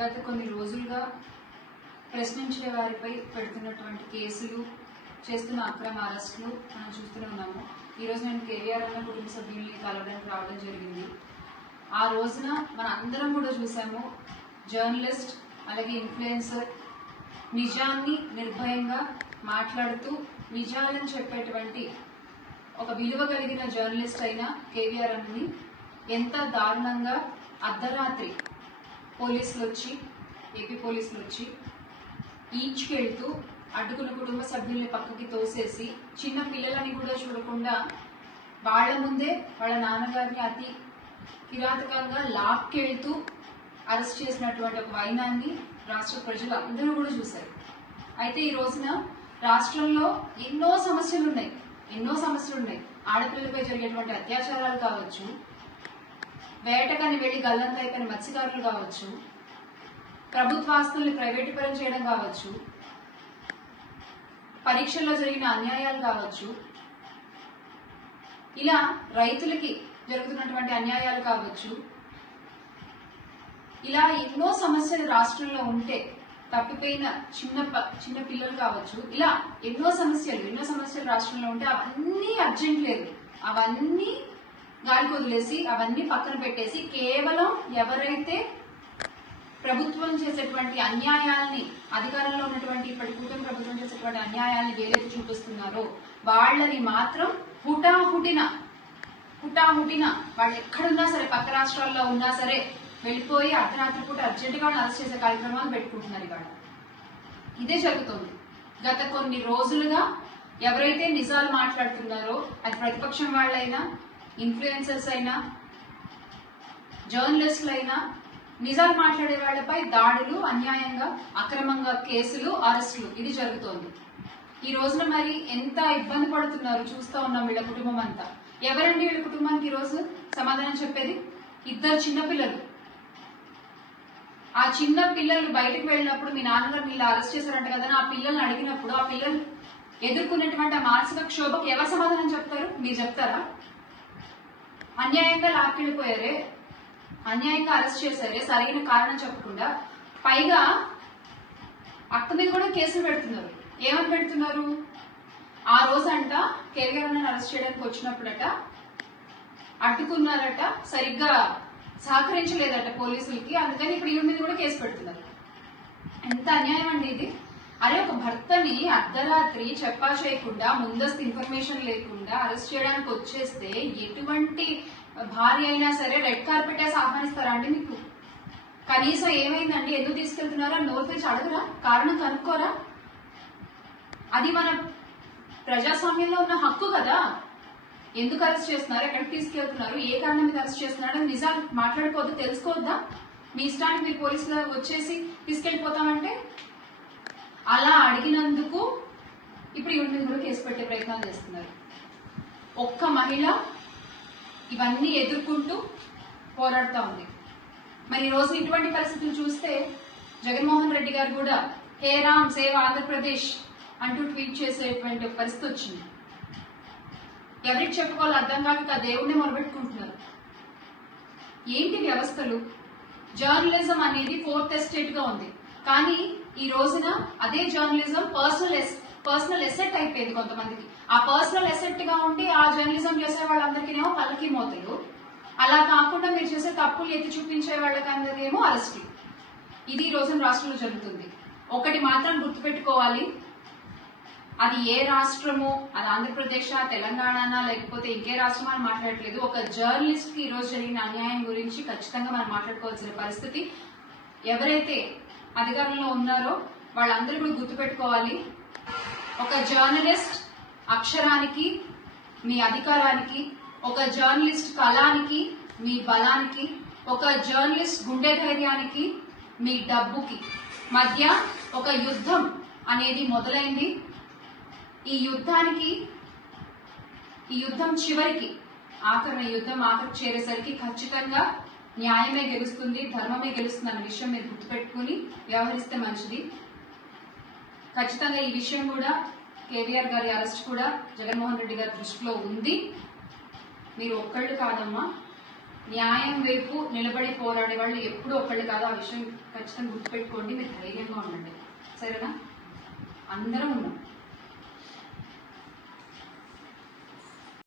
గత కొన్ని రోజులుగా ప్రశ్నించే వారిపై పెడుతున్నటువంటి కేసులు, చేస్తున్న అక్రమ అరెస్టులు మనం చూస్తూనే ఉన్నాము. ఈరోజు నేను కేవీఆర్ అన్న కుటుంబ సభ్యుల్ని కలవడానికి రావడం జరిగింది. ఆ రోజున మన అందరం కూడా చూసాము, జర్నలిస్ట్ అలాగే ఇన్ఫ్లుయెన్సర్ నిజాన్ని నిర్భయంగా మాట్లాడుతూ నిజాలను చెప్పేటువంటి ఒక విలువ కలిగిన జర్నలిస్ట్ అయిన కేవీఆర్ అన్నని ఎంత దారుణంగా అర్ధరాత్రి ఏపీ పోలీసులు వచ్చి ఈడ్చుకెళ్తూ అడ్డుకున్న కుటుంబ సభ్యుల్ని పక్కకి తోసేసి చిన్న పిల్లలని కూడా చూడకుండా వాళ్ళ ముందే వాళ్ళ నాన్నగారిని అతి కిరాతకంగా లాక్కెళ్తూ అరెస్ట్ చేసినటువంటి ఒక వైనాన్ని రాష్ట్ర ప్రజలు అందరూ కూడా చూశారు. అయితే ఈ రోజున రాష్ట్రంలో ఎన్నో సమస్యలు ఉన్నాయి. ఆడపిల్లలపై జరిగేటువంటి అత్యాచారాలు కావచ్చు, వేటకని వెళ్లి గల్లంత అయిపోయిన మత్స్యకారులు కావచ్చు, ప్రభుత్వాస్తుల్ని ప్రైవేటీకరణ చేయడం కావచ్చు, పరీక్షల్లో జరిగిన అన్యాయాలు కావచ్చు, ఇలా రైతులకి జరుగుతున్నటువంటి అన్యాయాలు కావచ్చు, ఇలా ఎన్నో సమస్యలు రాష్ట్రంలో ఉంటే తప్పిపోయిన చిన్న పిల్లలు కావచ్చు, ఇలా ఎన్నో సమస్యలు రాష్ట్రంలో ఉంటే అవన్నీ అర్జెంట్ లేదు, అవన్నీ గాలికి వదిలేసి అవన్నీ పక్కన పెట్టేసి కేవలం ఎవరైతే ప్రభుత్వం చేసేటువంటి అన్యాయాలని, అధికారంలో ఉన్నటువంటి ఇప్పటి కూటమి ప్రభుత్వం చేసేటువంటి అన్యాయాలని వేలెత్తి చూపిస్తున్నారో వాళ్ళని మాత్రం హుటాహుటిన వాళ్ళు ఎక్కడున్నా సరే, పక్క రాష్ట్రాల్లో ఉన్నా సరే వెళ్ళిపోయి అర్ధరాత్రి పూట అర్జెంటుగా వాళ్ళని అరెస్ట్ చేసే కార్యక్రమాలు పెట్టుకుంటున్నారు. ఇవాళ ఇదే జరుగుతుంది. గత కొన్ని రోజులుగా ఎవరైతే నిజాలు మాట్లాడుతున్నారో, అది ప్రతిపక్షం వాళ్ళైనా, ఇన్ఫ్లుయెన్సర్స్ అయినా, జర్నలిస్టులు అయినా, నిజాలు మాట్లాడే వాళ్లపై దాడులు, అన్యాయంగా అక్రమంగా కేసులు, అరెస్టులు ఇది జరుగుతోంది. ఈ రోజున మరి ఎంత ఇబ్బంది పడుతున్నారు చూస్తా ఉన్నాం. వీళ్ళ కుటుంబం అంతా ఎవరండి? వీళ్ళ కుటుంబానికి ఈ రోజు సమాధానం చెప్పేది 2 చిన్నపిల్లలు. ఆ చిన్న పిల్లలు బయటకు వెళ్ళినప్పుడు మీ నాన్నగారు మీరు అరెస్ట్ చేశారంట కదా, ఆ పిల్లల్ని అడిగినప్పుడు ఆ పిల్లలు ఎదుర్కొన్నటువంటి ఆ మానసిక క్షోభకు ఎవరు సమాధానం చెప్తారు? మీరు చెప్తారా? అన్యాయంగా లాక్కెళ్ళిపోయారే, అన్యాయంగా అరెస్ట్ చేశారే, సరైన కారణం చెప్పకుండా, పైగా అక్క మీద కూడా కేసులు పెడుతున్నారు. ఏమని పెడుతున్నారు? ఆ రోజంట కేవీఆర్ అన్నని అరెస్ట్ చేయడానికి వచ్చినప్పుడట అడ్డుకున్నారట, సరిగ్గా సహకరించలేదట పోలీసులకి, అందుకని ఇప్పుడు ఈవిడ మీద కూడా కేసు పెడుతున్నారు. ఎంత అన్యాయం అండి ఇది! అరే, ఒక భర్తని అర్ధరాత్రి చెప్పా చేయకుండా, ముందస్తు ఇన్ఫర్మేషన్ లేకుండా అరెస్ట్ చేయడానికి వచ్చేస్తే ఎటువంటి భార్య అయినా సరే రెడ్ కార్పెట్ వేసి ఆహ్వానిస్తారా అండి? మీకు కనీసం ఏమైందండి, ఎందుకు తీసుకెళ్తున్నారా నోరు తెచ్చి అడగరా? కారణం కనుక్కోరా? అది మన ప్రజాస్వామ్యంలో ఉన్న హక్కు కదా. ఎందుకు అరెస్ట్ చేస్తున్నారు, ఎక్కడికి తీసుకెళ్తున్నారు, ఏ కారణం మీద అరెస్ట్ చేస్తున్నారు నిజాలు మాట్లాడుకోవద్దు, తెలుసుకోవద్దా? మీ ఇష్టానికి మీరు పోలీసులు వచ్చేసి తీసుకెళ్లిపోతామంటే అలా అడిగినందుకు ఇప్పుడు ఈవిడ మీద కూడా కేసు పెట్టే ప్రయత్నాలు చేస్తున్నారు. ఒక్క మహిళ ఇవన్నీ ఎదుర్కొంటూ పోరాడుతూ ఉంది. మరి ఈ రోజు ఇటువంటి పరిస్థితులు చూస్తే జగన్మోహన్ రెడ్డి గారు కూడా హే రామ్ సేవ్ ఆంధ్రప్రదేశ్ అంటూ ట్వీట్ చేసేటువంటి పరిస్థితి వచ్చింది. ఎవరికి చెప్పుకోవాలో అర్థం కాక దేవుడిని మొరబెట్టుకుంటున్నారు. ఏంటి వ్యవస్థలు? జర్నలిజం అనేది 4th ఎస్టేట్ గా ఉంది, కానీ ఈ రోజున అదే జర్నలిజం పర్సనల్ ఎసెట్ అయిపోయింది కొంతమందికి. ఆ పర్సనల్ ఎసెట్ గా ఉండి ఆ జర్నలిజం చేసే వాళ్ళందరికీనేమో పల్లకి మోతలు, అలా కాకుండా మీరు చేసే తప్పులు ఎత్తి చూపించే వాళ్ళకందరికేమో అరెస్ట్. ఇది ఈ రోజున రాష్ట్రంలో జరుగుతుంది. ఒకటి మాత్రం గుర్తుపెట్టుకోవాలి, అది ఏ రాష్ట్రమో, అది ఆంధ్రప్రదేశ్, తెలంగాణ, లేకపోతే ఇంకే రాష్ట్రం అని మాట్లాడట్లేదు. ఒక జర్నలిస్ట్ కి ఈ రోజు జరిగిన అన్యాయం గురించి ఖచ్చితంగా మనం మాట్లాడుకోవాల్సిన పరిస్థితి. ఎవరైతే అధికారంలో ఉన్నారో వాళ్ళందరూ కూడా గుర్తుపెట్టుకోవాలి, ఒక జర్నలిస్ట్ అక్షరానికి మీ అధికారానికి, ఒక జర్నలిస్ట్ కళానికి మీ బలానికి, ఒక జర్నలిస్ట్ గుండె ధైర్యానికి మీ డబ్బుకి మధ్య ఒక యుద్ధం అనేది మొదలైంది. ఈ యుద్ధం చివరికి ఆఖరి చేరేసరికి ఖచ్చితంగా న్యాయమే గెలుస్తుంది, ధర్మమే గెలుస్తుంది అన్న విషయం మీరు గుర్తుపెట్టుకుని వ్యవహరిస్తే మంచిది. ఖచ్చితంగా ఈ విషయం కూడా కేవీఆర్ గారి అరెస్ట్ కూడా జగన్మోహన్ రెడ్డి గారి దృష్టిలో ఉంది. మీరు ఒక్కళ్ళు కాదమ్మా, న్యాయం వైపు నిలబడి పోరాడే వాళ్ళు ఎప్పుడూ ఒకళ్ళు కాదు. ఆ విషయం ఖచ్చితంగా గుర్తుపెట్టుకోండి. మీరు ధైర్యంగా ఉండండి, సరేనా? అందరం ఉన్నాం.